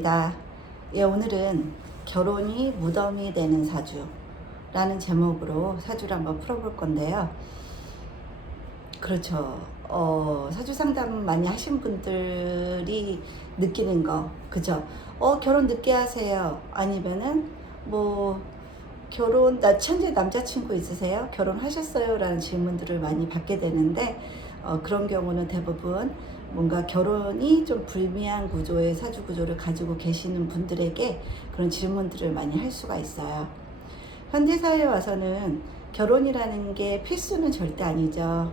반갑습니다. 예, 오늘은 결혼이 무덤이 되는 사주라는 제목으로 사주를 한번 풀어볼 건데요. 그렇죠. 사주 상담 많이 하신 분들이 느끼는 거, 그죠? 결혼 늦게 하세요. 아니면은, 뭐, 현재 남자친구 있으세요? 결혼하셨어요? 라는 질문들을 많이 받게 되는데, 그런 경우는 대부분 뭔가 결혼이 좀 불미한 구조의 사주 구조를 가지고 계시는 분들에게 그런 질문들을 많이 할 수가 있어요. 현대사회에 와서는 결혼이라는 게 필수는 절대 아니죠.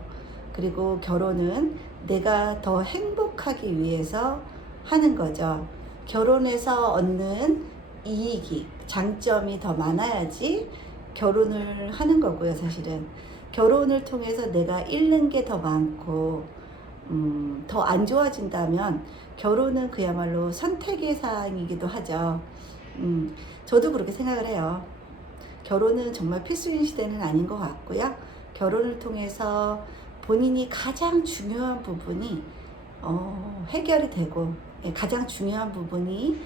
그리고 결혼은 내가 더 행복하기 위해서 하는 거죠. 결혼해서 얻는 이익이, 장점이 더 많아야지 결혼을 하는 거고요, 사실은. 결혼을 통해서 내가 잃는 게 더 많고, 더 안 좋아진다면 결혼은 그야말로 선택의 사항이기도 하죠. 저도 그렇게 생각을 해요. 결혼은 정말 필수인 시대는 아닌 것 같고요. 결혼을 통해서 본인이 가장 중요한 부분이 해결이 되고, 가장 중요한 부분이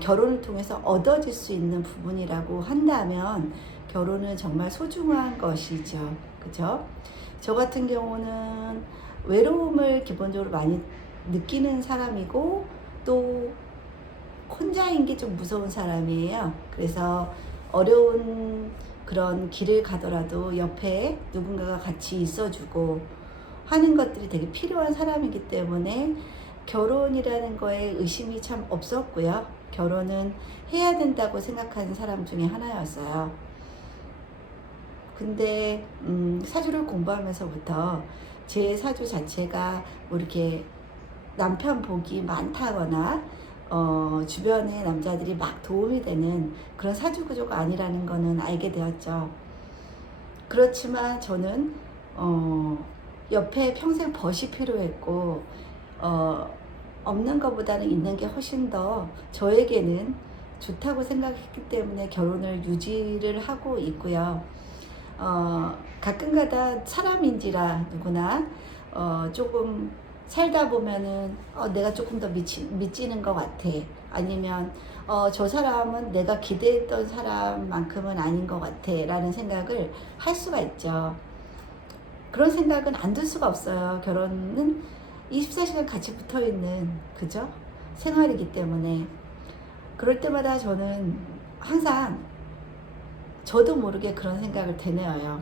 결혼을 통해서 얻어질 수 있는 부분이라고 한다면 결혼은 정말 소중한 것이죠. 그죠? 저 같은 경우는 외로움을 기본적으로 많이 느끼는 사람이고, 또 혼자인 게 좀 무서운 사람이에요. 그래서 어려운 그런 길을 가더라도 옆에 누군가가 같이 있어주고 하는 것들이 되게 필요한 사람이기 때문에 결혼이라는 거에 의심이 참 없었고요. 결혼은 해야 된다고 생각하는 사람 중에 하나였어요. 근데 사주를 공부하면서부터 제 사주 자체가 뭐 이렇게 남편 복이 많다거나 주변의 남자들이 막 도움이 되는 그런 사주 구조가 아니라는 거는 알게 되었죠. 그렇지만 저는 옆에 평생 벗이 필요했고, 없는 것보다는 있는 게 훨씬 더 저에게는 좋다고 생각했기 때문에 결혼을 유지를 하고 있고요. 가끔가다 사람인지라 누구나 조금 살다 보면은 내가 조금 더 미치는 것 같아. 아니면 저 사람은 내가 기대했던 사람만큼은 아닌 것 같아 라는 생각을 할 수가 있죠. 그런 생각은 안 들 수가 없어요. 결혼은 24시간 같이 붙어있는, 그죠? 생활이기 때문에. 그럴 때마다 저는 항상 저도 모르게 그런 생각을 되뇌어요.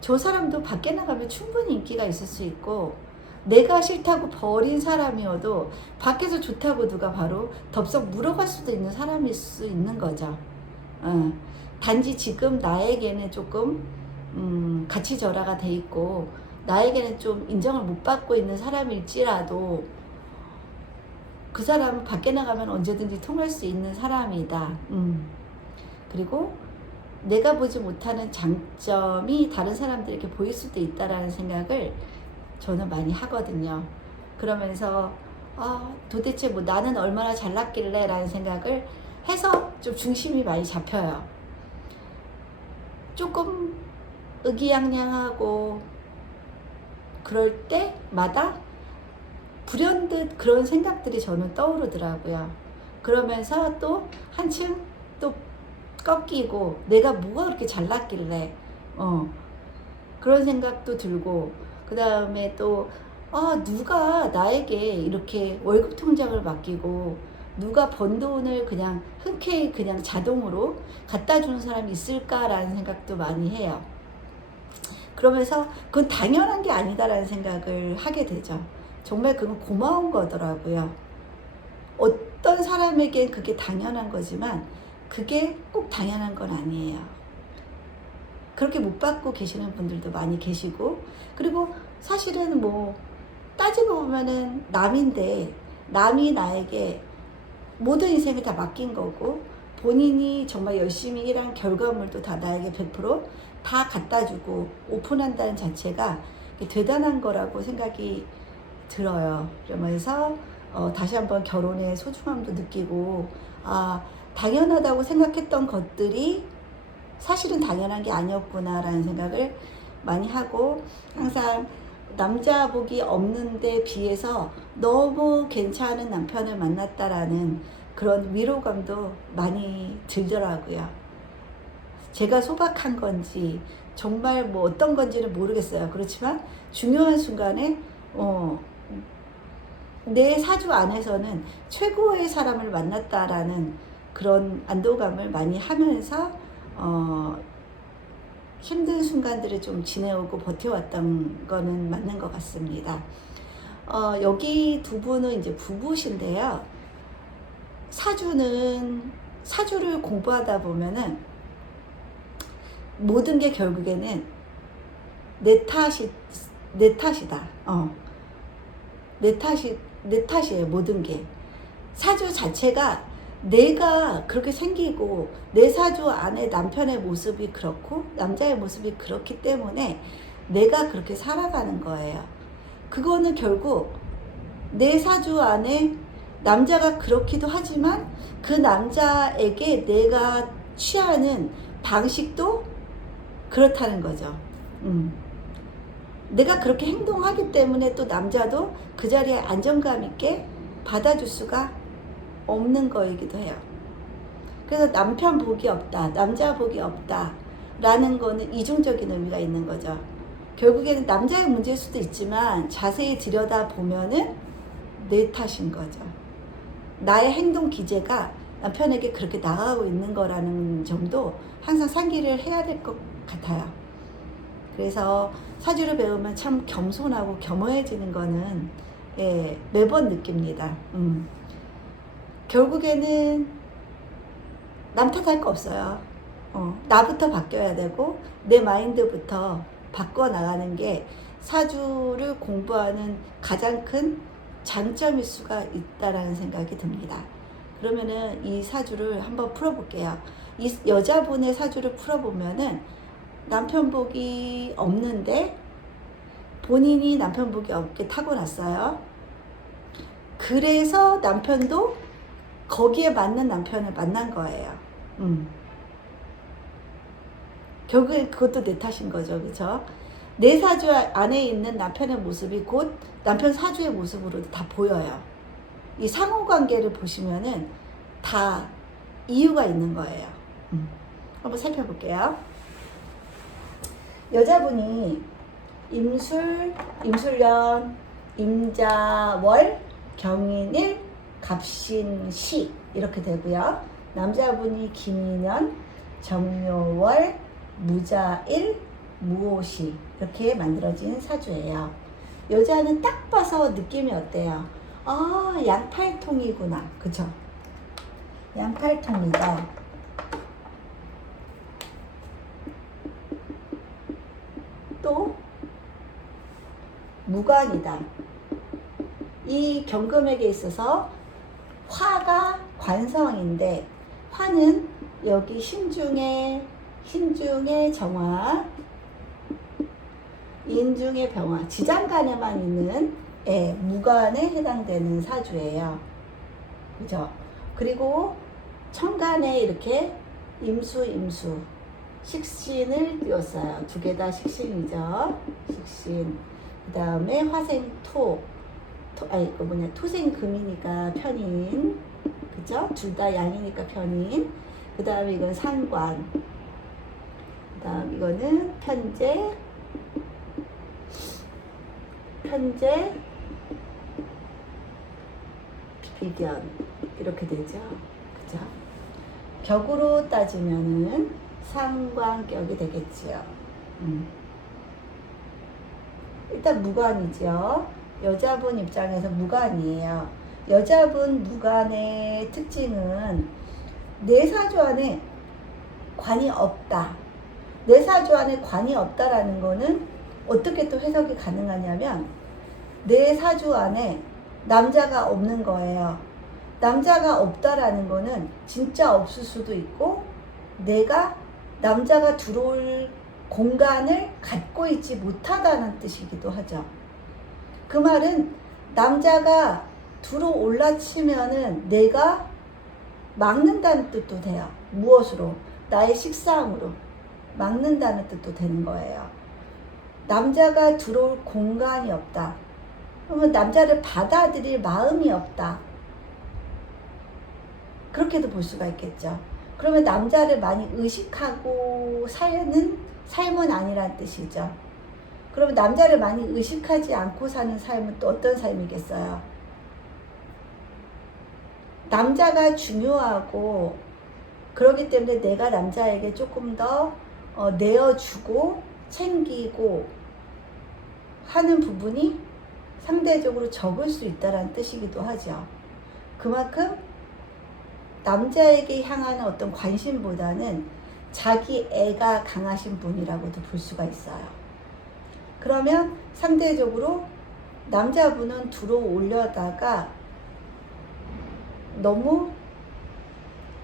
저 사람도 밖에 나가면 충분히 인기가 있을 수 있고, 내가 싫다고 버린 사람이어도 밖에서 좋다고 누가 바로 덥석 물어갈 수도 있는 사람일 수 있는 거죠. 단지 지금 나에게는 조금 가치절하가 돼 있고, 나에게는 좀 인정을 못 받고 있는 사람일지라도 그 사람은 밖에 나가면 언제든지 통할 수 있는 사람이다. 그리고 내가 보지 못하는 장점이 다른 사람들에게 보일 수도 있다라는 생각을 저는 많이 하거든요. 그러면서 도대체 뭐 나는 얼마나 잘났길래 라는 생각을 해서 좀 중심이 많이 잡혀요. 조금 의기양양하고 그럴 때마다 불현듯 그런 생각들이 저는 떠오르더라고요. 그러면서 또 한층 또 꺾이고, 내가 뭐가 그렇게 잘났길래 그런 생각도 들고, 그 다음에 또 누가 나에게 이렇게 월급 통장을 맡기고 누가 번 돈을 그냥 흔쾌히 그냥 자동으로 갖다 주는 사람이 있을까라는 생각도 많이 해요. 그러면서 그건 당연한 게 아니다라는 생각을 하게 되죠. 정말 그건 고마운 거더라고요. 어떤 사람에겐 그게 당연한 거지만 그게 꼭 당연한 건 아니에요. 그렇게 못 받고 계시는 분들도 많이 계시고, 그리고 사실은 뭐 따지고 보면은 남인데, 남이 나에게 모든 인생을 다 맡긴 거고, 본인이 정말 열심히 일한 결과물도 다 나에게 100%다 갖다 주고 오픈한다는 자체가 대단한 거라고 생각이 들어요. 그러면서 다시 한번 결혼의 소중함도 느끼고, 당연하다고 생각했던 것들이 사실은 당연한 게 아니었구나라는 생각을 많이 하고, 항상 남자 복이 없는데 비해서 너무 괜찮은 남편을 만났다라는 그런 위로감도 많이 들더라고요. 제가 소박한 건지 정말 뭐 어떤 건지는 모르겠어요. 그렇지만 중요한 순간에 내 사주 안에서는 최고의 사람을 만났다라는 그런 안도감을 많이 하면서 힘든 순간들을 좀 지내오고 버텨왔던 거는 맞는 것 같습니다. 여기 두 분은 이제 부부신데요. 사주를 공부하다 보면은 모든 게 결국에는 내 탓이다. 내 탓이에요. 모든 게. 사주 자체가 내가 그렇게 생기고 내 사주 안에 남편의 모습이 그렇고 남자의 모습이 그렇기 때문에 내가 그렇게 살아가는 거예요. 그거는 결국 내 사주 안에 남자가 그렇기도 하지만 그 남자에게 내가 취하는 방식도 그렇다는 거죠. 내가 그렇게 행동하기 때문에 또 남자도 그 자리에 안정감 있게 받아줄 수가 없는 거이기도 해요. 그래서 남편 복이 없다, 남자 복이 없다 라는 거는 이중적인 의미가 있는 거죠. 결국에는 남자의 문제일 수도 있지만 자세히 들여다보면은 내 탓인 거죠. 나의 행동 기제가 남편에게 그렇게 나가고 있는 거라는 점도 항상 상기를 해야 될 것 같아요. 그래서 사주를 배우면 참 겸손하고 겸허해지는 거는 매번 느낍니다. 결국에는 남 탓할 거 없어요. 나부터 바뀌어야 되고 내 마인드부터 바꿔나가는 게 사주를 공부하는 가장 큰 장점일 수가 있다라는 생각이 듭니다. 그러면은 이 사주를 한번 풀어볼게요. 이 여자분의 사주를 풀어보면은 남편 복이 없는데 본인이 남편 복이 없게 타고났어요. 그래서 남편도 거기에 맞는 남편을 만난 거예요. 결국엔 그것도 내 탓인 거죠. 그렇죠? 내 사주 안에 있는 남편의 모습이 곧 남편 사주의 모습으로 다 보여요. 이 상호관계를 보시면은 다 이유가 있는 거예요. 한번 살펴볼게요. 여자분이 임술년, 임자월, 경인일, 갑신시 이렇게 되고요. 남자분이 김인년, 정묘월, 무자일, 무오시 이렇게 만들어진 사주예요. 여자는 딱 봐서 느낌이 어때요? 양팔통이구나. 그쵸? 양팔통이다. 또 무관이다. 이 경금에게 있어서 화가 관성인데 화는 여기 신중의 정화, 인중의 병화, 지장간에만 있는 무관에 해당되는 사주예요. 그죠? 그리고 천간에 이렇게 임수 식신을 띄웠어요. 두 개 다 식신이죠. 식신. 그 다음에 화생토, 토생금이니까 편인. 그죠? 둘 다 양이니까 편인. 그 다음에 이건 상관. 그 다음 이거는 편재, 비견. 이렇게 되죠. 그죠? 격으로 따지면은 상관격이 되겠지요. 일단 무관이죠. 여자분 입장에서 무관이에요. 여자분 무관의 특징은 내 사주 안에 관이 없다. 내 사주 안에 관이 없다라는 거는 어떻게 또 해석이 가능하냐면 내 사주 안에 남자가 없는 거예요. 남자가 없다라는 거는 진짜 없을 수도 있고 내가 남자가 들어올 공간을 갖고 있지 못하다는 뜻이기도 하죠. 그 말은 남자가 들어올라 치면은 내가 막는다는 뜻도 돼요. 무엇으로? 나의 식상으로 막는다는 뜻도 되는 거예요. 남자가 들어올 공간이 없다. 그러면 남자를 받아들일 마음이 없다. 그렇게도 볼 수가 있겠죠. 그러면 남자를 많이 의식하고 사는 삶은 아니란 뜻이죠. 그러면 남자를 많이 의식하지 않고 사는 삶은 또 어떤 삶이겠어요? 남자가 중요하고 그렇기 때문에 내가 남자에게 조금 더 내어주고 챙기고 하는 부분이 상대적으로 적을 수 있다는 뜻이기도 하죠. 그만큼 남자에게 향하는 어떤 관심보다는 자기 애가 강하신 분이라고도 볼 수가 있어요. 그러면 상대적으로 남자분은 들어오려다가 너무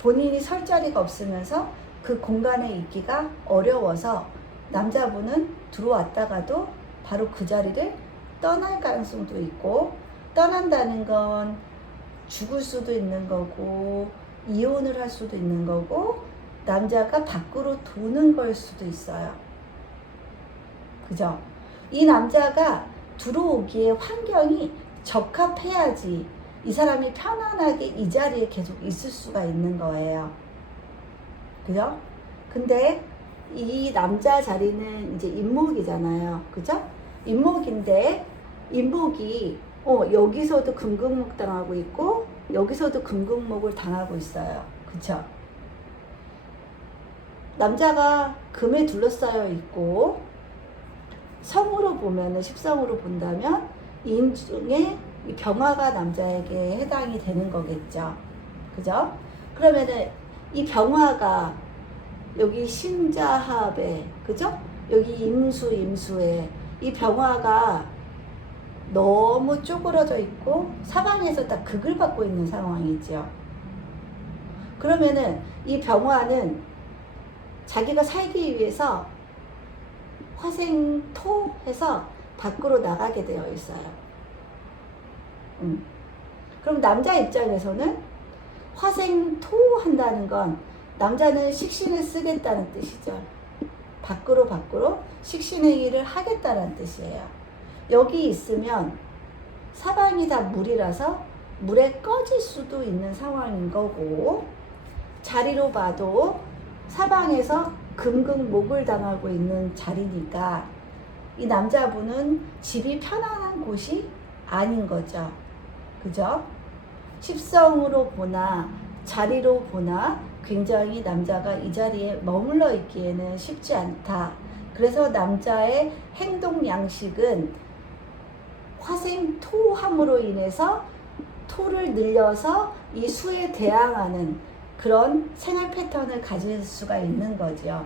본인이 설 자리가 없으면서 그 공간에 있기가 어려워서 남자분은 들어왔다가도 바로 그 자리를 떠날 가능성도 있고, 떠난다는 건 죽을 수도 있는 거고 이혼을 할 수도 있는 거고 남자가 밖으로 도는 걸 수도 있어요. 그죠? 이 남자가 들어오기에 환경이 적합해야지 이 사람이 편안하게 이 자리에 계속 있을 수가 있는 거예요. 그죠? 근데 이 남자 자리는 이제 인목이잖아요. 그죠? 인목인데 인목이 여기서도 금극목 당하고 있고 여기서도 금극목을 당하고 있어요. 그쵸? 남자가 금에 둘러싸여 있고 성으로 보면은 십성으로 본다면 인중에 이 병화가 남자에게 해당이 되는 거겠죠. 그죠? 그러면은 이 병화가 여기 신자합에, 그죠? 여기 임수에 이 병화가 너무 쪼그러져 있고 사방에서 다 극을 받고 있는 상황이죠. 그러면은 이 병화는 자기가 살기 위해서 화생토 해서 밖으로 나가게 되어 있어요. 그럼 남자 입장에서는 화생토 한다는 건 남자는 식신을 쓰겠다는 뜻이죠. 밖으로 식신행위를 하겠다는 뜻이에요. 여기 있으면 사방이 다 물이라서 물에 꺼질 수도 있는 상황인 거고, 자리로 봐도 사방에서 금극목을 당하고 있는 자리니까 이 남자분은 집이 편안한 곳이 아닌 거죠. 그죠? 십성으로 보나 자리로 보나 굉장히 남자가 이 자리에 머물러 있기에는 쉽지 않다. 그래서 남자의 행동 양식은 화생토함으로 인해서 토를 늘려서 이 수에 대항하는 그런 생활 패턴을 가질 수가 있는 거죠.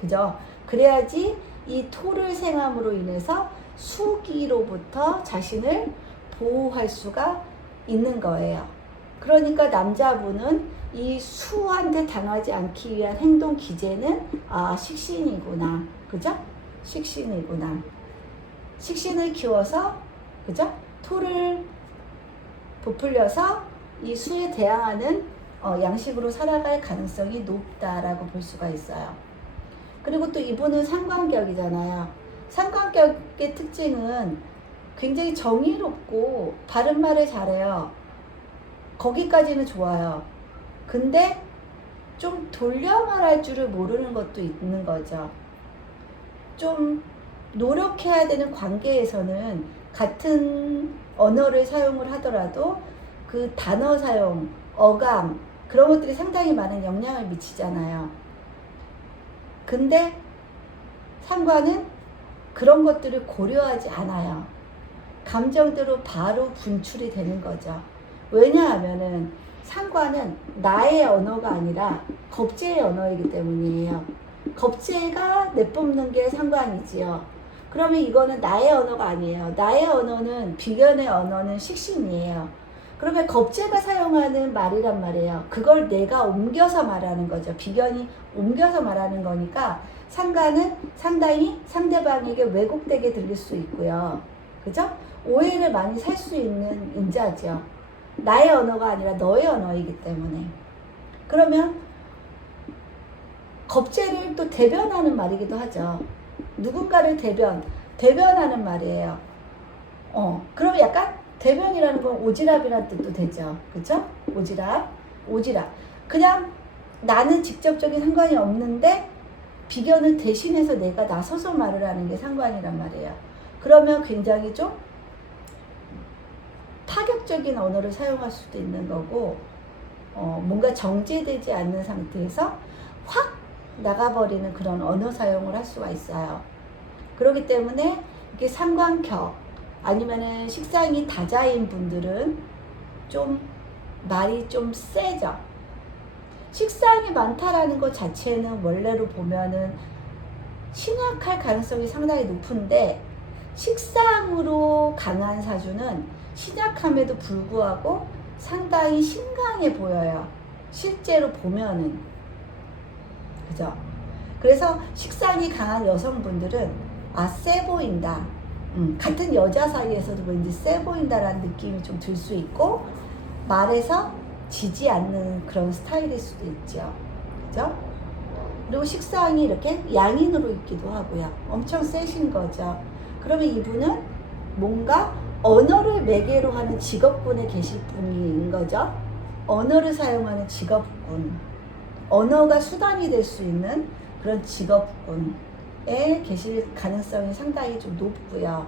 그죠? 그래야지 이 토를 생함으로 인해서 수기로부터 자신을 보호할 수가 있는 거예요. 그러니까 남자분은 이 수한테 당하지 않기 위한 행동 기제는 식신이구나. 그죠? 식신이구나. 식신을 키워서, 그죠? 토를 부풀려서 이 수에 대항하는 양식으로 살아갈 가능성이 높다라고 볼 수가 있어요. 그리고 또 이분은 상관격이잖아요. 상관격의 특징은 굉장히 정의롭고 바른 말을 잘해요. 거기까지는 좋아요. 근데 좀 돌려 말할 줄을 모르는 것도 있는 거죠. 좀 노력해야 되는 관계에서는 같은 언어를 사용을 하더라도 그 단어 사용, 어감 그런 것들이 상당히 많은 영향을 미치잖아요. 근데 상관은 그런 것들을 고려하지 않아요. 감정대로 바로 분출이 되는 거죠. 왜냐하면은 상관은 나의 언어가 아니라 겁재의 언어이기 때문이에요. 겁재가 내뿜는 게 상관이지요. 그러면 이거는 나의 언어가 아니에요. 나의 언어는 비견의 언어는 식신이에요. 그러면 겁재가 사용하는 말이란 말이에요. 그걸 내가 옮겨서 말하는 거죠. 비견이 옮겨서 말하는 거니까 상관은 상당히 상대방에게 왜곡되게 들릴 수 있고요. 그죠? 오해를 많이 살 수 있는 인자죠. 나의 언어가 아니라 너의 언어이기 때문에. 그러면 겁재를 또 대변하는 말이기도 하죠. 누군가를 대변하는 말이에요. 그러면 약간 대변이라는 건 오지랖이라는 뜻도 되죠. 그죠? 오지랖. 오지라. 그냥 나는 직접적인 상관이 없는데 비견을 대신해서 내가 나서서 말을 하는 게 상관이란 말이에요. 그러면 굉장히 좀 파격적인 언어를 사용할 수도 있는 거고, 뭔가 정제되지 않는 상태에서 확 나가버리는 그런 언어 사용을 할 수가 있어요. 그렇기 때문에 이게 상관격 아니면은 식상이 다자인 분들은 좀 말이 좀 세죠. 식상이 많다라는 것 자체는 원래로 보면은 신약할 가능성이 상당히 높은데, 식상으로 강한 사주는 신약함에도 불구하고 상당히 신강해 보여요. 실제로 보면은. 그죠? 그래서 식상이 강한 여성분들은 세 보인다. 같은 여자 사이에서도 왠지 세 보인다라는 느낌이 좀 들 수 있고, 말에서 지지 않는 그런 스타일일 수도 있죠. 그죠? 그리고 식상이 이렇게 양인으로 있기도 하고요. 엄청 세신 거죠. 그러면 이분은 뭔가 언어를 매개로 하는 직업군에 계실 분인 거죠. 언어를 사용하는 직업군. 언어가 수단이 될 수 있는 그런 직업군에 계실 가능성이 상당히 좀 높고요.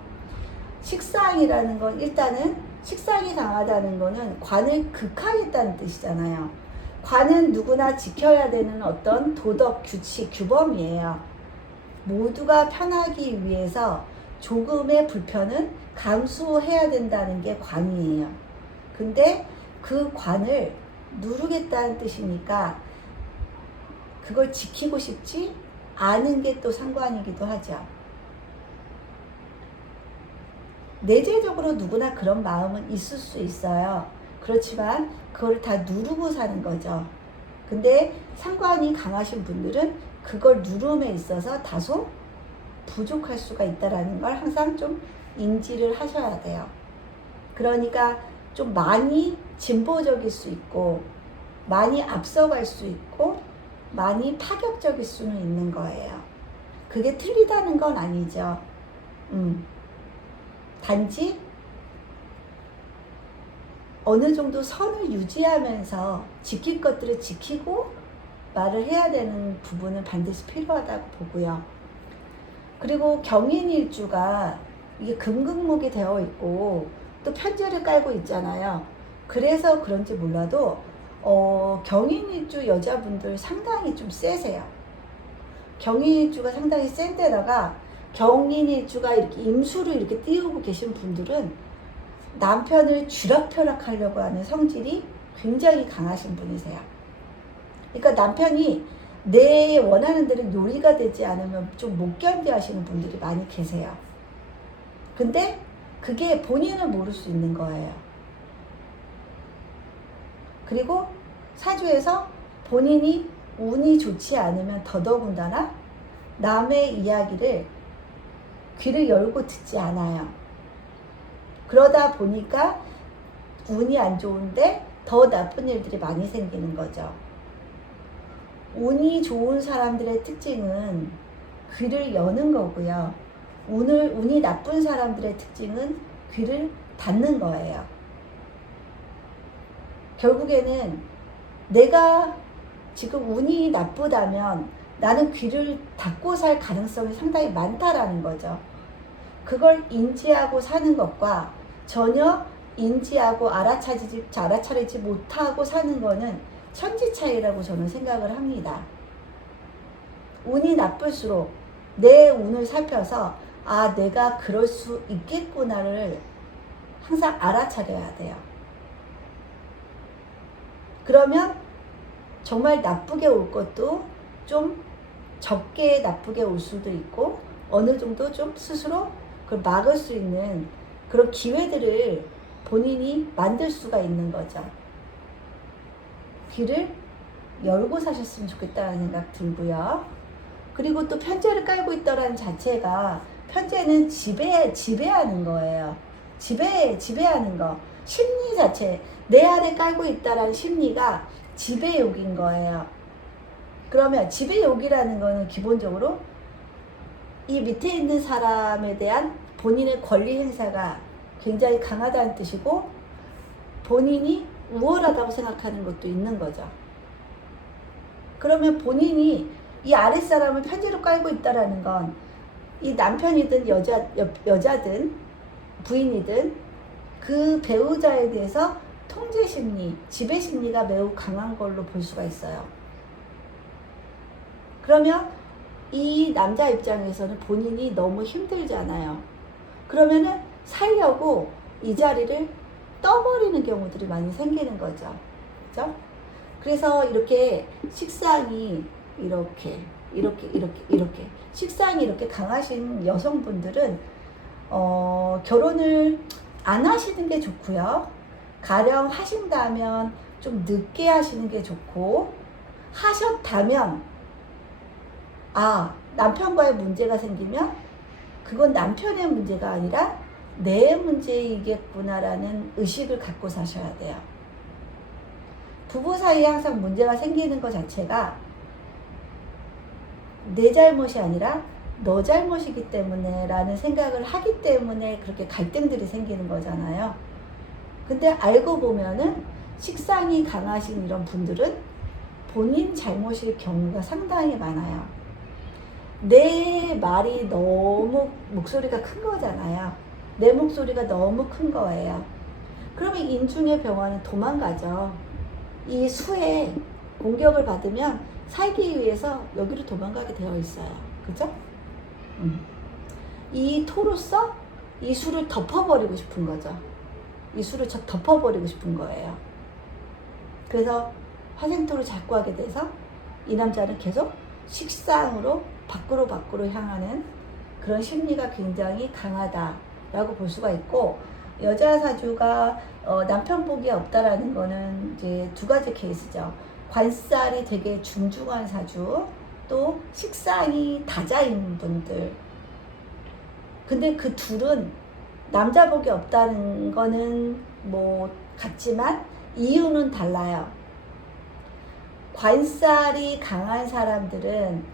식상이라는 건 일단은 식상이 강하다는 거는 관을 극하겠다는 뜻이잖아요. 관은 누구나 지켜야 되는 어떤 도덕, 규칙, 규범이에요. 모두가 편하기 위해서 조금의 불편은 감수해야 된다는 게 관이에요. 근데 그 관을 누르겠다는 뜻이니까 그걸 지키고 싶지 않은 게 또 상관이기도 하죠. 내재적으로 누구나 그런 마음은 있을 수 있어요. 그렇지만 그걸 다 누르고 사는 거죠. 근데 상관이 강하신 분들은 그걸 누름에 있어서 다소 부족할 수가 있다는 걸 항상 좀 인지를 하셔야 돼요. 그러니까 좀 많이 진보적일 수 있고, 많이 앞서갈 수 있고, 많이 파격적일 수는 있는 거예요. 그게 틀리다는 건 아니죠. 단지 어느 정도 선을 유지하면서 지킬 것들을 지키고 말을 해야 되는 부분은 반드시 필요하다고 보고요. 그리고 경인일주가 이게 금극목이 되어 있고 또 편제를 깔고 있잖아요. 그래서 그런지 몰라도 경인일주 여자분들 상당히 좀 세세요. 경인일주가 상당히 센 데다가 경인일주가 이렇게 임수를 이렇게 띄우고 계신 분들은 남편을 쥐락펴락 하려고 하는 성질이 굉장히 강하신 분이세요. 그러니까 남편이 내 원하는 대로 요리가 되지 않으면 좀 못 견뎌 하시는 분들이 많이 계세요. 근데 그게 본인은 모를 수 있는 거예요. 그리고 사주에서 본인이 운이 좋지 않으면 더더군다나 남의 이야기를 귀를 열고 듣지 않아요. 그러다 보니까 운이 안 좋은데 더 나쁜 일들이 많이 생기는 거죠. 운이 좋은 사람들의 특징은 귀를 여는 거고요. 운이 나쁜 사람들의 특징은 귀를 닫는 거예요. 결국에는 내가 지금 운이 나쁘다면 나는 귀를 닫고 살 가능성이 상당히 많다라는 거죠. 그걸 인지하고 사는 것과 전혀 인지하고 알아차리지 못하고 사는 거는 천지 차이라고 저는 생각을 합니다. 운이 나쁠수록 내 운을 살펴서 내가 그럴 수 있겠구나를 항상 알아차려야 돼요. 그러면 정말 나쁘게 올 것도 좀 적게 나쁘게 올 수도 있고, 어느 정도 좀 스스로 그걸 막을 수 있는 그런 기회들을 본인이 만들 수가 있는 거죠. 귀를 열고 사셨으면 좋겠다는 생각 들고요. 그리고 또 편제를 깔고 있다는 자체가, 편제는 지배하는 거예요. 지배하는 거. 심리 자체, 내 아래 깔고 있다라는 심리가 지배욕인 거예요. 그러면 지배욕이라는 거는 기본적으로 이 밑에 있는 사람에 대한 본인의 권리 행사가 굉장히 강하다는 뜻이고, 본인이 우월하다고 생각하는 것도 있는 거죠. 그러면 본인이 이 아랫사람을 편지로 깔고 있다라는 건 이 남편이든 여자든 부인이든 그 배우자에 대해서 통제 심리, 지배 심리가 매우 강한 걸로 볼 수가 있어요. 그러면 이 남자 입장에서는 본인이 너무 힘들잖아요. 그러면은 살려고 이 자리를 떠버리는 경우들이 많이 생기는 거죠. 그죠? 그래서 이렇게 식상이 이렇게 식상이 이렇게 강하신 여성분들은 결혼을 안 하시는 게 좋고요. 가령 하신다면 좀 늦게 하시는 게 좋고, 하셨다면 남편과의 문제가 생기면 그건 남편의 문제가 아니라 내 문제이겠구나라는 의식을 갖고 사셔야 돼요. 부부 사이에 항상 문제가 생기는 것 자체가 내 잘못이 아니라 너 잘못이기 때문에 라는 생각을 하기 때문에 그렇게 갈등들이 생기는 거잖아요. 근데 알고 보면은 식상이 강하신 이런 분들은 본인 잘못일 경우가 상당히 많아요. 내 말이 너무 목소리가 큰 거잖아요. 내 목소리가 너무 큰 거예요. 그러면 인중의 병원은 도망가죠. 이 수에 공격을 받으면 살기 위해서 여기로 도망가게 되어 있어요. 그죠? 이 토로서 이 수를 덮어버리고 싶은 거죠. 이 수를 덮어버리고 싶은 거예요. 그래서 화생토를 자꾸 하게 돼서 이 남자는 계속 식상으로 밖으로 향하는 그런 심리가 굉장히 강하다라고 볼 수가 있고, 여자 사주가 남편 복이 없다라는 거는 이제 두 가지 케이스죠. 관살이 되게 중중한 사주, 또 식상이 다자인 분들. 근데 그 둘은 남자 복이 없다는 거는 뭐 같지만 이유는 달라요. 관살이 강한 사람들은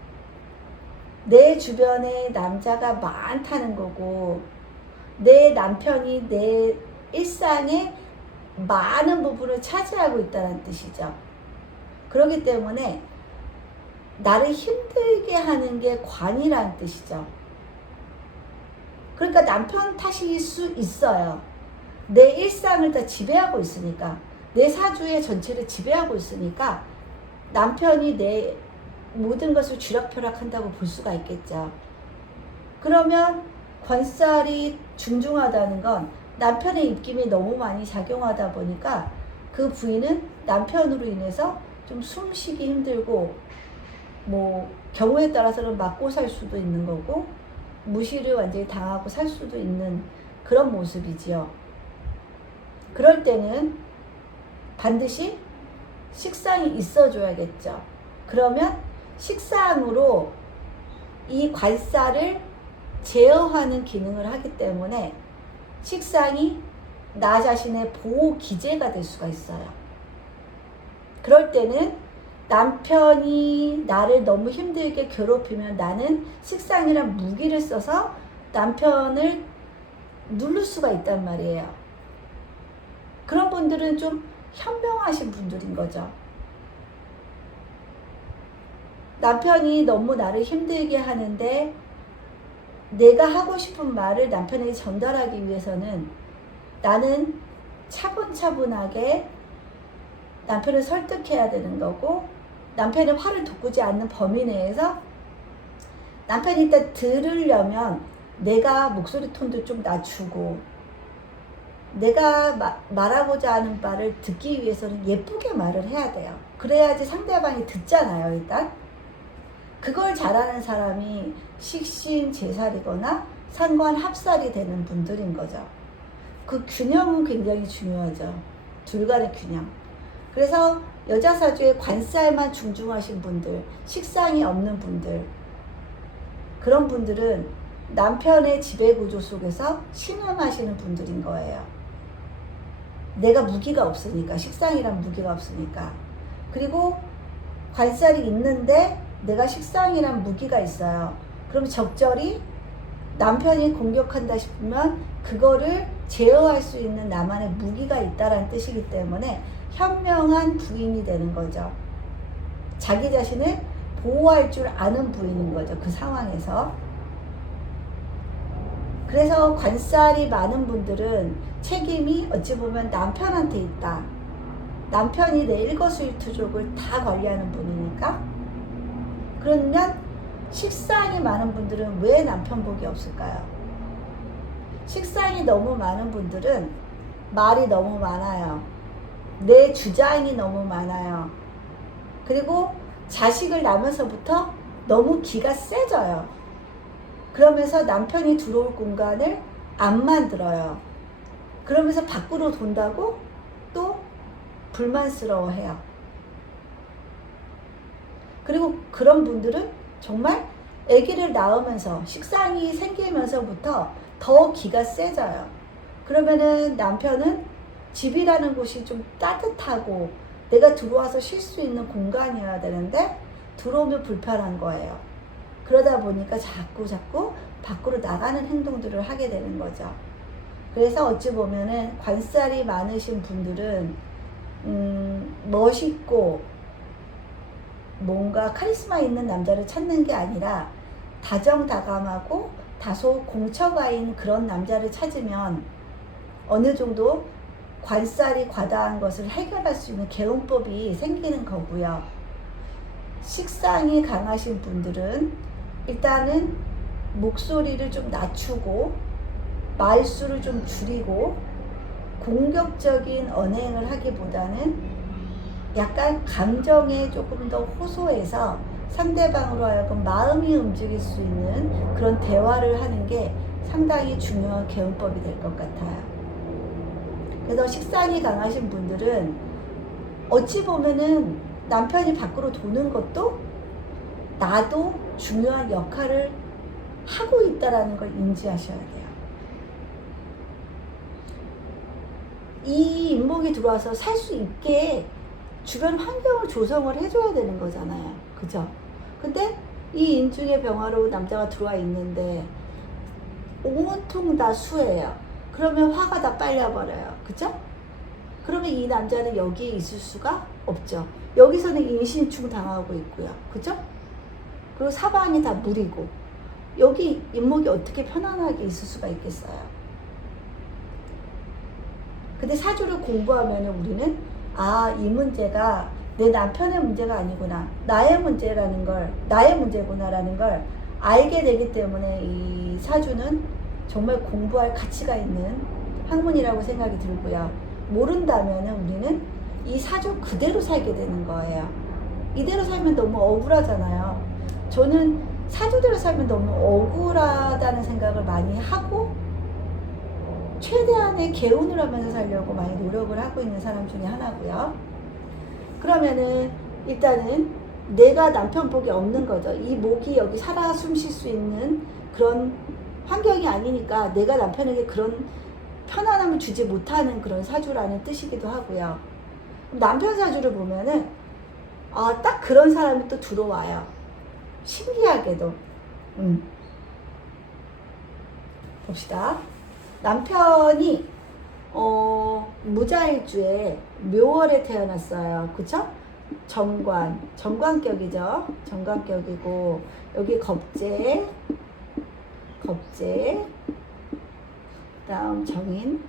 내 주변에 남자가 많다는 거고, 내 남편이 내 일상의 많은 부분을 차지하고 있다는 뜻이죠. 그렇기 때문에 나를 힘들게 하는 게 관이라는 뜻이죠. 그러니까 남편 탓일 수 있어요. 내 일상을 다 지배하고 있으니까, 내 사주의 전체를 지배하고 있으니까 남편이 내 모든 것을 쥐락펴락한다고 볼 수가 있겠죠. 그러면 관살이 중중하다는 건 남편의 입김이 너무 많이 작용하다 보니까 그 부인은 남편으로 인해서 좀 숨쉬기 힘들고, 뭐 경우에 따라서는 맞고 살 수도 있는 거고 무시를 완전히 당하고 살 수도 있는 그런 모습이지요. 그럴 때는 반드시 식상이 있어줘야겠죠. 그러면 식상으로 이 관살을 제어하는 기능을 하기 때문에 식상이 나 자신의 보호 기제가 될 수가 있어요. 그럴 때는 남편이 나를 너무 힘들게 괴롭히면 나는 식상이란 무기를 써서 남편을 누를 수가 있단 말이에요. 그런 분들은 좀 현명하신 분들인 거죠. 남편이 너무 나를 힘들게 하는데 내가 하고 싶은 말을 남편에게 전달하기 위해서는 나는 차분차분하게 남편을 설득해야 되는 거고, 남편의 화를 돋구지 않는 범위 내에서 남편이 일단 들으려면 내가 목소리 톤도 좀 낮추고, 내가 말하고자 하는 말을 듣기 위해서는 예쁘게 말을 해야 돼요. 그래야지 상대방이 듣잖아요. 일단 그걸 잘하는 사람이 식신제살이거나 상관합살이 되는 분들인 거죠. 그 균형은 굉장히 중요하죠. 둘 간의 균형. 그래서 여자 사주에 관살만 중중하신 분들, 식상이 없는 분들, 그런 분들은 남편의 지배구조 속에서 신음하시는 분들인 거예요. 내가 무기가 없으니까, 식상이란 무기가 없으니까. 그리고 관살이 있는데 내가 식상이란 무기가 있어요. 그럼 적절히 남편이 공격한다 싶으면 그거를 제어할 수 있는 나만의 무기가 있다라는 뜻이기 때문에 현명한 부인이 되는 거죠. 자기 자신을 보호할 줄 아는 부인인 거죠. 그 상황에서. 그래서 관살이 많은 분들은 책임이 어찌 보면 남편한테 있다. 남편이 내 일거수일투족을 다 관리하는 분이니까. 그러면 식상이 많은 분들은 왜 남편 복이 없을까요? 식상이 너무 많은 분들은 말이 너무 많아요. 내 주장이 너무 많아요. 그리고 자식을 낳으면서부터 너무 기가 세져요. 그러면서 남편이 들어올 공간을 안 만들어요. 그러면서 밖으로 돈다고 또 불만스러워해요. 그리고 그런 분들은 정말 아기를 낳으면서 식상이 생기면서부터 더 기가 세져요. 그러면은 남편은 집이라는 곳이 좀 따뜻하고 내가 들어와서 쉴 수 있는 공간이어야 되는데 들어오면 불편한 거예요. 그러다 보니까 자꾸 밖으로 나가는 행동들을 하게 되는 거죠. 그래서 어찌 보면은 관살이 많으신 분들은 멋있고 뭔가 카리스마 있는 남자를 찾는 게 아니라 다정다감하고 다소 공처가인 그런 남자를 찾으면 어느 정도 관살이 과다한 것을 해결할 수 있는 개운법이 생기는 거고요. 식상이 강하신 분들은 일단은 목소리를 좀 낮추고 말수를 좀 줄이고 공격적인 언행을 하기보다는 약간 감정에 조금 더 호소해서 상대방으로 하여금 마음이 움직일 수 있는 그런 대화를 하는 게 상당히 중요한 개운법이 될 것 같아요. 그래서 식상이 강하신 분들은 어찌 보면은 남편이 밖으로 도는 것도 나도 중요한 역할을 하고 있다라는 걸 인지하셔야 돼요. 이 인목이 들어와서 살 수 있게 주변 환경을 조성을 해줘야 되는 거잖아요. 그죠? 근데 이 인중에 병화로 남자가 들어와 있는데 온통 다 수예요. 그러면 화가 다 빨려버려요. 그죠? 그러면 이 남자는 여기에 있을 수가 없죠. 여기서는 인신충 당하고 있고요. 그죠? 그리고 사방이 다 물이고 여기 인목이 어떻게 편안하게 있을 수가 있겠어요. 근데 사주를 공부하면 우리는 이 문제가 내 남편의 문제가 아니구나. 나의 문제구나라는 걸 알게 되기 때문에 이 사주는 정말 공부할 가치가 있는 학문이라고 생각이 들고요. 모른다면 우리는 이 사주 그대로 살게 되는 거예요. 이대로 살면 너무 억울하잖아요. 저는 사주대로 살면 너무 억울하다는 생각을 많이 하고 최대한의 개운을 하면서 살려고 많이 노력을 하고 있는 사람 중에 하나고요. 그러면은 일단은 내가 남편 복이 없는 거죠. 이 목이 여기 살아 숨 쉴 수 있는 그런 환경이 아니니까 내가 남편에게 그런 편안함을 주지 못하는 그런 사주라는 뜻이기도 하고요. 남편 사주를 보면은 딱 그런 사람이 또 들어와요. 신기하게도. 봅시다. 남편이 무자일주에 묘월에 태어났어요. 그쵸? 정관격이죠. 정관격이고 여기 겁재 다음 정인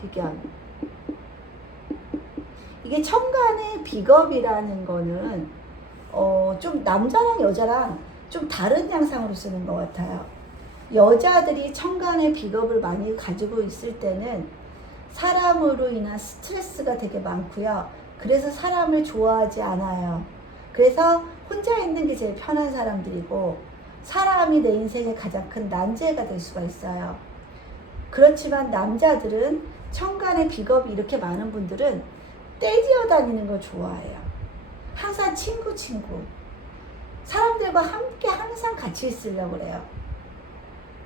비견. 이게 천간의 비겁이라는 거는 좀 남자랑 여자랑 좀 다른 양상으로 쓰는 것 같아요. 여자들이 천간의 비겁을 많이 가지고 있을 때는 사람으로 인한 스트레스가 되게 많고요. 그래서 사람을 좋아하지 않아요. 그래서 혼자 있는 게 제일 편한 사람들이고 사람이 내 인생의 가장 큰 난제가 될 수가 있어요. 그렇지만 남자들은 천간의 비겁이 이렇게 많은 분들은 떼지어 다니는 걸 좋아해요. 항상 친구 사람들과 함께 항상 같이 있으려고 그래요.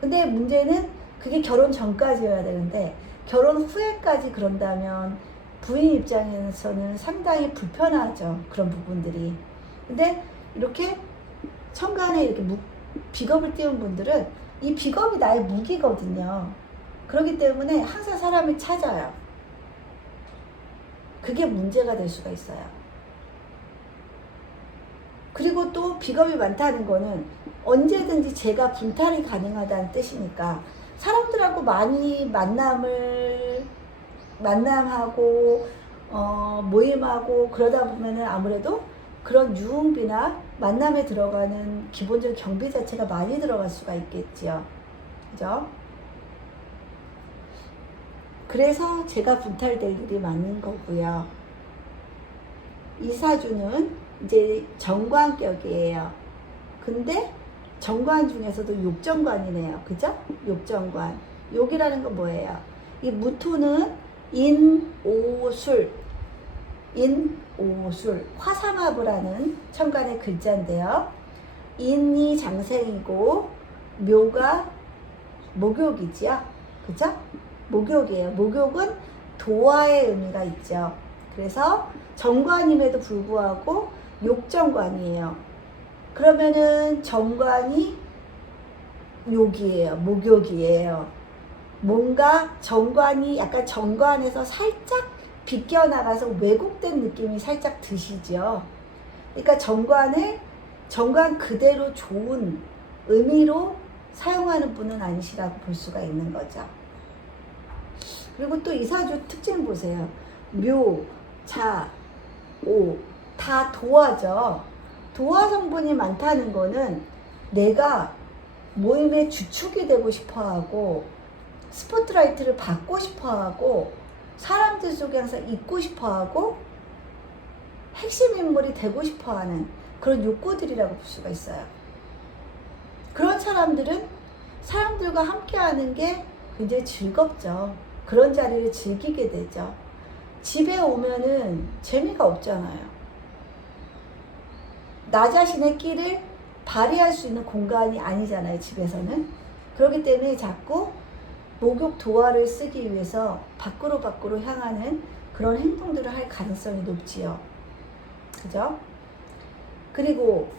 근데 문제는 그게 결혼 전까지여야 되는데 결혼 후에까지 그런다면 부인 입장에서는 상당히 불편하죠. 그런 부분들이. 근데 이렇게 천간에 이렇게 비겁을 띄운 분들은 이 비겁이 나의 무기거든요. 그렇기 때문에 항상 사람을 찾아요. 그게 문제가 될 수가 있어요. 그리고 또 비겁이 많다는 거는 언제든지 제가 분탈이 가능하다는 뜻이니까 사람들하고 많이 만남하고 모임하고 그러다 보면은 아무래도 그런 유흥비나 만남에 들어가는 기본적인 경비 자체가 많이 들어갈 수가 있겠지요. 그죠? 그래서 제가 분탈될 일이 많은 거고요. 이 사주는 이제 정관격이에요. 근데 정관 중에서도 욕정관이네요. 그죠? 욕정관. 욕이라는 건 뭐예요? 이 무토는 인오술, 화삼합을 천간의 글자인데요. 인이 장생이고 묘가 목욕이지요. 그죠? 목욕이에요. 목욕은 도화의 의미가 있죠. 그래서 정관임에도 불구하고 욕정관이에요. 그러면은 정관이 욕이에요. 목욕이에요. 뭔가 정관이 약간 정관에서 살짝 비껴나가서 왜곡된 느낌이 살짝 드시죠. 그러니까 정관 그대로 좋은 의미로 사용하는 분은 아니시라고 볼 수가 있는 거죠. 그리고 또 이 사주 특징 보세요. 묘, 자, 오, 다 도화죠. 도화 성분이 많다는 거는 내가 모임의 주축이 되고 싶어 하고 스포트라이트를 받고 싶어 하고 사람들 속에 항상 있고 싶어 하고 핵심 인물이 되고 싶어 하는 그런 욕구들이라고 볼 수가 있어요. 그런 사람들은 사람들과 함께 하는 게 굉장히 즐겁죠. 그런 자리를 즐기게 되죠. 집에 오면은 재미가 없잖아요. 나 자신의 끼를 발휘할 수 있는 공간이 아니잖아요, 집에서는. 그렇기 때문에 자꾸 목욕 도화를 쓰기 위해서 밖으로 향하는 그런 행동들을 할 가능성이 높지요. 그죠? 그리고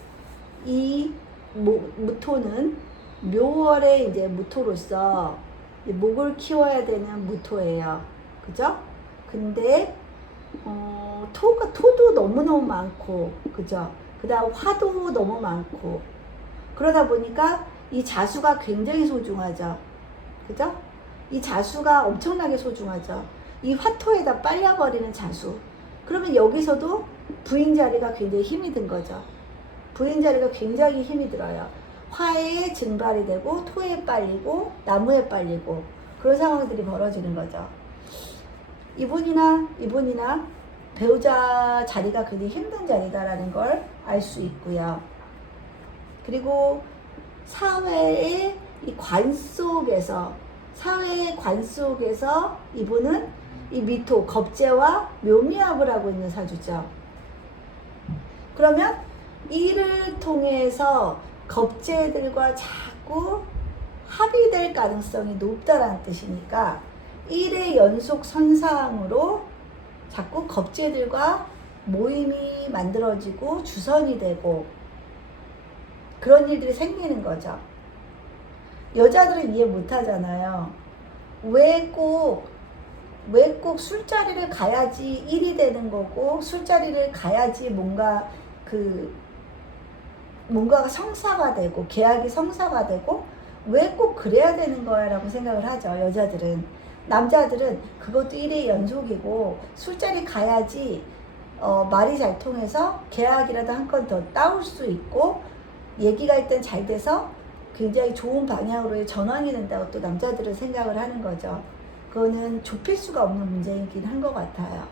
이 무토는 묘월의 이제 무토로서 목을 키워야 되는 무토예요. 그죠? 근데 토도 너무너무 많고, 그죠? 그 다음 화도 너무 많고, 그러다 보니까 이 자수가 굉장히 소중하죠. 그죠? 이 자수가 엄청나게 소중하죠. 이 화토에다 빨려버리는 자수. 그러면 여기서도 부인 자리가 굉장히 힘이 든 거죠. 부인 자리가 굉장히 힘이 들어요. 화에 증발이 되고 토에 빨리고 나무에 빨리고 그런 상황들이 벌어지는 거죠. 이분이나 배우자 자리가 굉장히 힘든 자리다라는 걸 알 수 있고요. 그리고 사회의 사회의 관 속에서 이분은 이 미토, 겁재와 묘미합을 하고 있는 사주죠. 그러면 이를 통해서 겁재들과 자꾸 합의될 가능성이 높다라는 뜻이니까 1의 연속 선상으로 자꾸 겁재들과 모임이 만들어지고 주선이 되고 그런 일들이 생기는 거죠. 여자들은 이해 못 하잖아요. 왜 꼭 술자리를 가야지 일이 되는 거고 술자리를 가야지 뭔가가 성사가 되고 계약이 성사가 되고 왜 꼭 그래야 되는 거야 라고 생각을 하죠. 여자들은. 남자들은 그것도 일의 연속이고 술자리 가야지 말이 잘 통해서 계약이라도 한 건 더 따올 수 있고 얘기가 일단 잘 돼서 굉장히 좋은 방향으로의 전환이 된다고 또 남자들은 생각을 하는 거죠. 그거는 좁힐 수가 없는 문제이긴 한 것 같아요.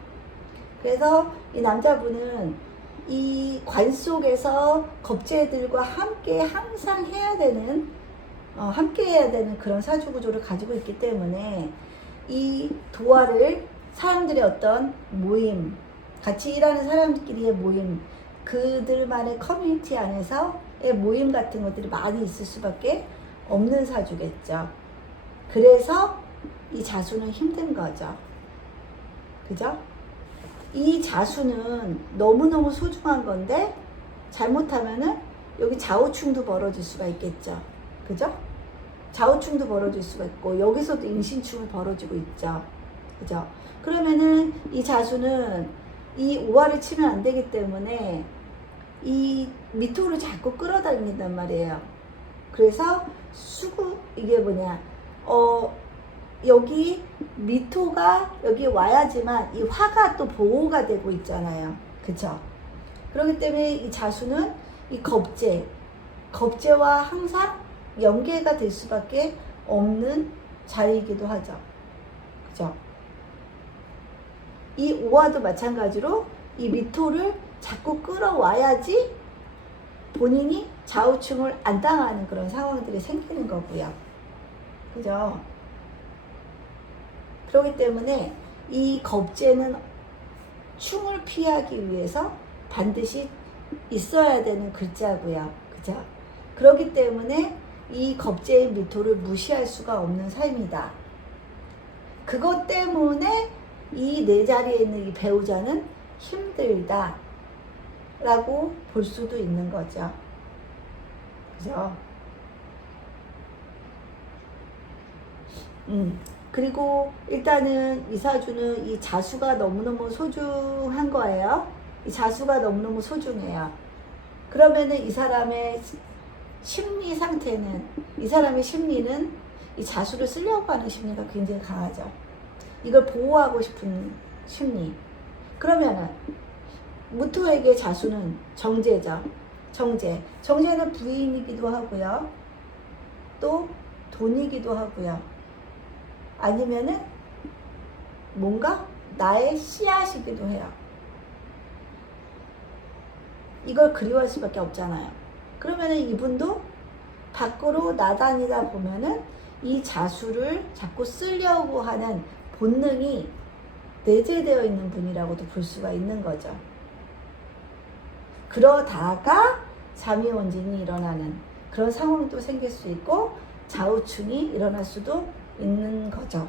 그래서 이 남자분은 이 관 속에서 겁재들과 함께 항상 함께 해야 되는 그런 사주 구조를 가지고 있기 때문에 이 도화를 사람들의 어떤 모임, 같이 일하는 사람들끼리의 모임, 그들만의 커뮤니티 안에서의 모임 같은 것들이 많이 있을 수밖에 없는 사주겠죠. 그래서 이 자수는 힘든 거죠. 그죠? 이 자수는 너무너무 소중한 건데 잘못하면은 여기 좌우충도 벌어질 수가 있겠죠. 그죠? 좌우충도 벌어질 수가 있고 여기서도 임신충이 벌어지고 있죠. 그죠? 그러면은 이 자수는 이 우화를 치면 안 되기 때문에 이 미토를 자꾸 끌어당긴단 말이에요. 그래서 이게 뭐냐, 여기 미토가 여기 와야지만 이 화가 또 보호가 되고 있잖아요. 그쵸? 그렇기 때문에 이 자수는 이 겁재와 항상 연계가 될 수밖에 없는 자리이기도 하죠. 그죠? 이 오화도 마찬가지로 이 미토를 자꾸 끌어와야지 본인이 좌우충을 안 당하는 그런 상황들이 생기는 거고요. 그죠? 그렇기 때문에 이 겁재는 충을 피하기 위해서 반드시 있어야 되는 글자고요. 그죠? 그렇기 때문에 이 겁재의 미토를 무시할 수가 없는 삶이다. 그것 때문에 이 네 자리에 있는 이 배우자는 힘들다 라고 볼 수도 있는 거죠. 그죠? 그리고 일단은 이 사주는 이 자수가 너무너무 소중한 거예요. 이 자수가 너무너무 소중해요. 그러면은 이 사람의 심리 상태는, 이 사람의 심리는 이 자수를 쓰려고 하는 심리가 굉장히 강하죠. 이걸 보호하고 싶은 심리. 그러면은 무토에게 자수는 정제죠. 정제는 부인이기도 하고요. 또 돈이기도 하고요. 아니면은 뭔가 나의 씨앗이기도 해요. 이걸 그리워할 수밖에 없잖아요. 그러면은 이분도 밖으로 나다니다 보면은 이 자수를 자꾸 쓰려고 하는 본능이 내재되어 있는 분이라고도 볼 수가 있는 거죠. 그러다가 잠이원진이 일어나는 그런 상황도 생길 수 있고 좌우충이 일어날 수도 있는 거죠.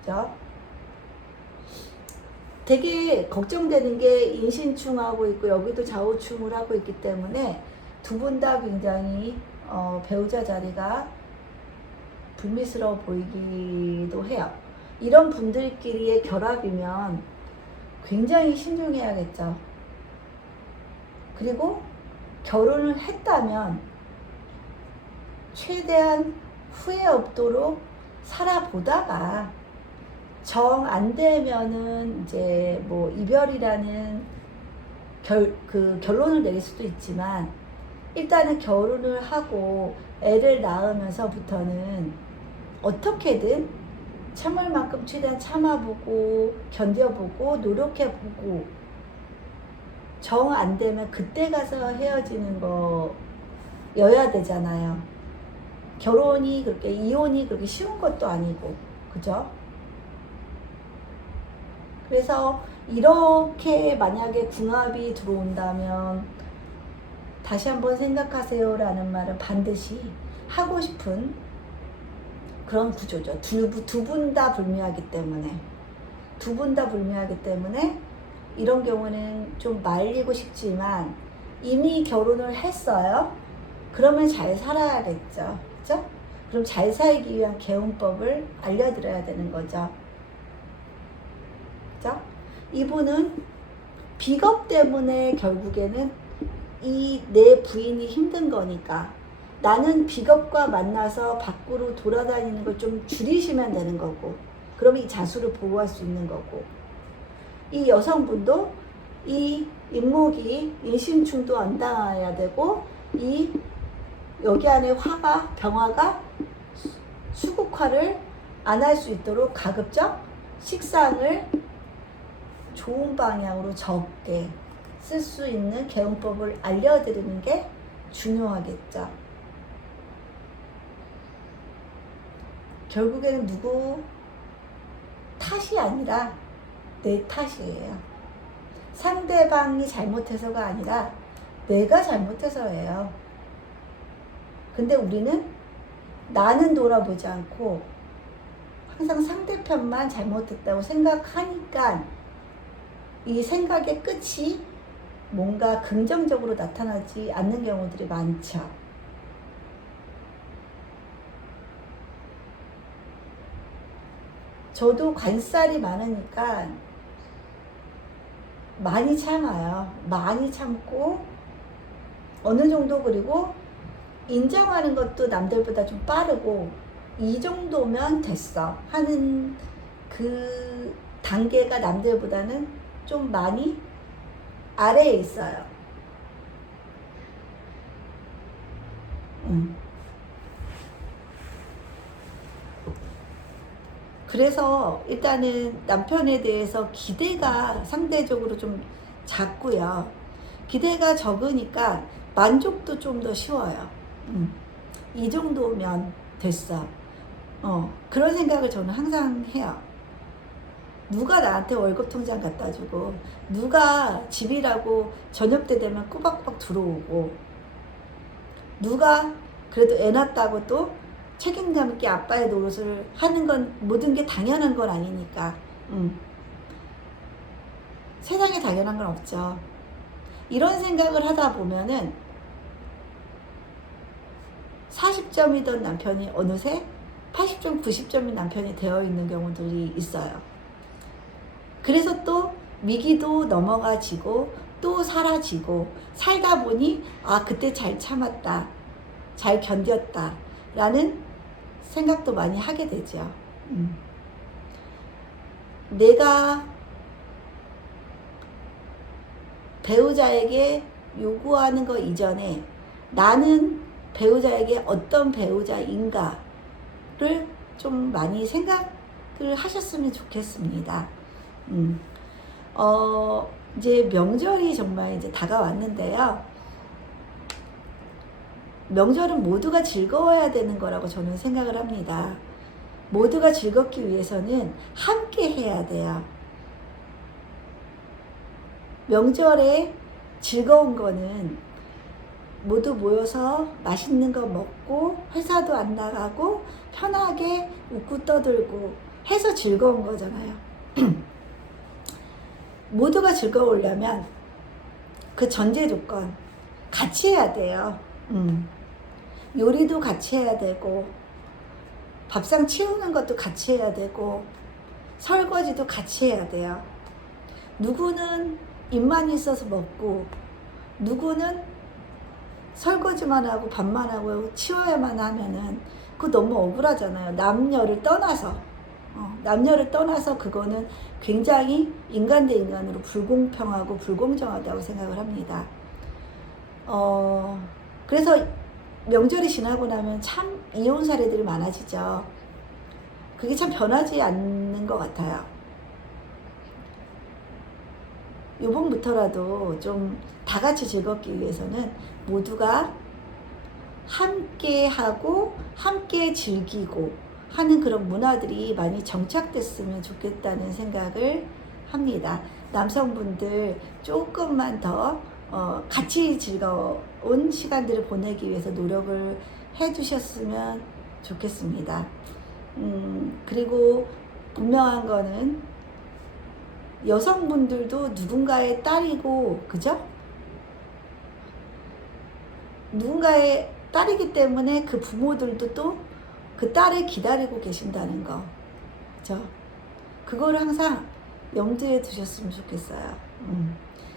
그죠? 되게 걱정되는 게 인신충하고 있고 여기도 좌우충을 하고 있기 때문에 두 분 다 굉장히 배우자 자리가 불미스러워 보이기도 해요. 이런 분들끼리의 결합이면 굉장히 신중해야겠죠. 그리고 결혼을 했다면 최대한 후회 없도록 살아보다가 정 안 되면은 이제 뭐 이별이라는 결론을 내릴 수도 있지만 일단은 결혼을 하고 애를 낳으면서부터는 어떻게든 참을 만큼 최대한 참아보고 견뎌보고 노력해보고 정 안 되면 그때 가서 헤어지는 거여야 되잖아요. 결혼이 그렇게 이혼이 그렇게 쉬운 것도 아니고 그죠? 그래서 이렇게 만약에 궁합이 들어온다면 다시 한번 생각하세요 라는 말은 반드시 하고 싶은 그런 구조죠. 두 분 다 불미하기 때문에 이런 경우는 좀 말리고 싶지만 이미 결혼을 했어요. 그러면 잘 살아야겠죠. 그죠? 그럼 잘 살기 위한 개운법을 알려드려야 되는 거죠. 그죠? 이분은 비겁 때문에 결국에는 이 내 부인이 힘든 거니까 나는 비겁과 만나서 밖으로 돌아다니는 걸 좀 줄이시면 되는 거고 그러면 이 자수를 보호할 수 있는 거고 이 여성분도 이 인목이 인신충도 안 당해야 되고 이 여기 안에 병화가 수국화를 안 할 수 있도록 가급적 식상을 좋은 방향으로 적게 쓸 수 있는 개운법을 알려드리는 게 중요하겠죠. 결국에는 누구 탓이 아니라 내 탓이에요. 상대방이 잘못해서가 아니라 내가 잘못해서예요. 근데 우리는 나는 돌아보지 않고 항상 상대편만 잘못했다고 생각하니까 이 생각의 끝이 뭔가 긍정적으로 나타나지 않는 경우들이 많죠. 저도 관살이 많으니까 많이 참아요. 많이 참고 어느 정도, 그리고 인정하는 것도 남들보다 좀 빠르고 이 정도면 됐어 하는 그 단계가 남들보다는 좀 많이 아래에 있어요. 그래서 일단은 남편에 대해서 기대가 상대적으로 좀 작고요. 기대가 적으니까 만족도 좀 더 쉬워요. 이 정도면 됐어. 그런 생각을 저는 항상 해요. 누가 나한테 월급 통장 갖다 주고, 누가 집이라고 저녁 때 되면 꼬박꼬박 들어오고, 누가 그래도 애 낳았다고 또 책임감 있게 아빠의 노릇을 하는 건 모든 게 당연한 건 아니니까. 세상에 당연한 건 없죠. 이런 생각을 하다 보면은 40점이던 남편이 어느새 80점, 90점인 남편이 되어 있는 경우들이 있어요. 그래서 또 위기도 넘어가지고 또 사라지고 살다 보니 그때 잘 참았다, 잘 견뎠다 라는 생각도 많이 하게 되죠. 내가 배우자에게 요구하는 것 이전에 나는 배우자에게 어떤 배우자인가를 좀 많이 생각을 하셨으면 좋겠습니다. 이제 명절이 정말 이제 다가왔는데요. 명절은 모두가 즐거워야 되는 거라고 저는 생각을 합니다. 모두가 즐겁기 위해서는 함께 해야 돼요. 명절에 즐거운 거는 모두 모여서 맛있는 거 먹고 회사도 안 나가고 편하게 웃고 떠들고 해서 즐거운 거잖아요. 모두가 즐거우려면 그 전제 조건 같이 해야 돼요. 요리도 같이 해야 되고 밥상 치우는 것도 같이 해야 되고 설거지도 같이 해야 돼요. 누구는 입만 있어서 먹고 누구는 설거지만 하고 밥만 하고 치워야만 하면은 그거 너무 억울하잖아요. 남녀를 떠나서 그거는 굉장히 인간 대 인간으로 불공평하고 불공정하다고 생각을 합니다. 그래서 명절이 지나고 나면 참 이혼 사례들이 많아지죠. 그게 참 변하지 않는 것 같아요. 요번부터라도 좀 다 같이 즐겁기 위해서는 모두가 함께 하고 함께 즐기고 하는 그런 문화들이 많이 정착됐으면 좋겠다는 생각을 합니다. 남성분들 조금만 더 같이 즐거운 시간들을 보내기 위해서 노력을 해주셨으면 좋겠습니다. 그리고 분명한 거는 여성분들도 누군가의 딸이고, 그죠? 누군가의 딸이기 때문에 그 부모들도 또 그 딸을 기다리고 계신다는 거, 그죠? 그거를 항상 염두에 두셨으면 좋겠어요.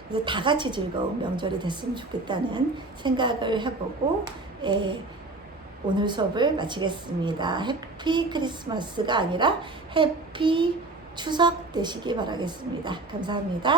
그래서 다 같이 즐거운 명절이 됐으면 좋겠다는 생각을 해보고 오늘 수업을 마치겠습니다. 해피 크리스마스가 아니라 해피 추석 되시기 바라겠습니다. 감사합니다.